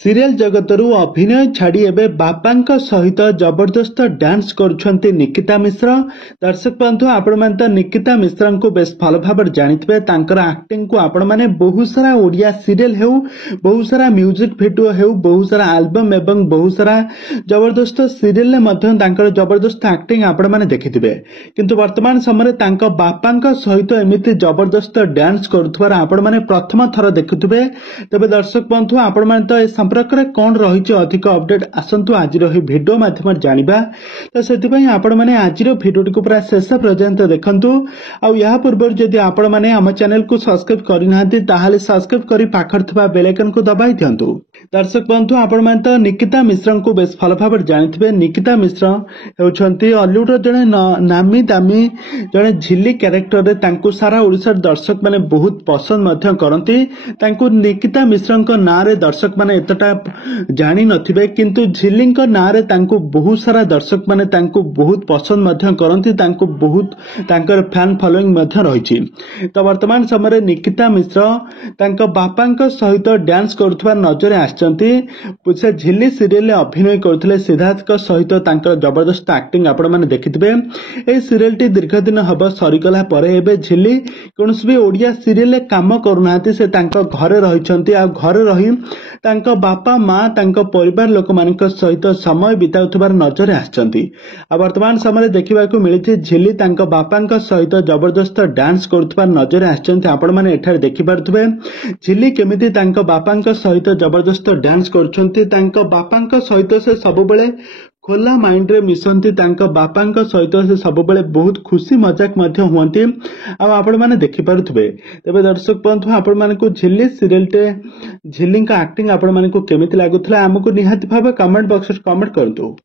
Serial जगतरू अभिनय छाड़ी एबे बापांक सहित जबरदस्त डांस करुछंती निकिता मिश्र। दर्शक बंधु आपण माने तो निकिता मिश्र को बेस भल भाव जानिथिबे। तांकर एक्टिंग को आपण माने बहुत सारा ओडिया सीरियल हेउ, बहुत सारा म्यूजिक वीडियो हेउ, बहुत सारा एल्बम एवं बहुत सारा जबरदस्त सीरियल मध्ये तांकर जबरदस्त एक्टिंग आपण माने देखिथिबे। किंतु वर्तमान समय तांका बापांक सहित एमिति जबरदस्त डांस करुथबार आपण माने प्रथम थर देखुथिबे। तबे दर्शक बंधु आपण माने तो संपर्क में कौन रही अधिक अपडेट आसतु आज भिडियो माध्यम जाना। तो से आपण मैंने आज भिडियो को पूरा शेष पर्यंत देखु। आ पूर्व जदि आपण मैंने आम चैनल को सब्सक्राइब करना सब्सक्राइब कर पाखर थिबा बेल आइकन को दबाई दिंतु। दर्शक बंधु आपण मैंने तो निकिता मिश्र को बेस भल भाव जानिथिबे। निकिता मिश्र होउछंती हॉलीवुड जड़े नामी दामी जड़े झिल्ली क्यारेक्टर रे तांकु सारा ओडिसा दर्शक माने बहुत पसंद मध्य करंती। तांकु निकिता मिश्र नाँ रे दर्शक माने एतटा जानी नथिबे, किंतु झिल्लीଙ୍କ नारे तांको बहुत सारा दर्शक माने तांको बहुत पसंद मध्य करंती। तांको बहुत तांकर फैन फॉलोइंग मध्य रहिछि। तो वर्तमान समय निकिता मिश्र तांको बापांक सहित डांस करुथबा नजर आछंती। से झिल्ली सीरियल रे अभिनय करथिले सिद्धार्थक सहित तांकर जबरदस्त एक्टिंग आपण माने देखिथिबे। ए सीरियल टी दीर्घ दिन हबो सरीगला परे एबे झिल्ली कोनस भी ओडिया सीरियल रे काम करूनांती। से तांको घरे रहिछंती आ घरे रही तांको बापा माँ तांको परिवार लोक मानक सहित समय बिताउथबार नजर आछंती। आ वर्तमान समय देखिबाकू मिलिछि झिल्ली तांको बापांक सहित जबरदस्त डांस करुथबार नजर आछंती। आपण माने एठार देखि पारथबे झिल्ली केमिति तांको बापांक सहित जबरदस्त डांस करुछंती। तांको बापांक सहित से सब बेले खोला माइंड रे मिसंती। तांको बापांक सहित से सब बेले बहुत खुशी मजाक मध्य हुअंती। आ आपण माने देखि पारुथबे। तबे दर्शक बंधु आपण माने को झिल्ली सीरियल टे झिल्ली का एक्टिंग आपण माने को केमिति लागुथला हमको निहाती भाबे कमेंट बॉक्स रे कमेंट करंतु।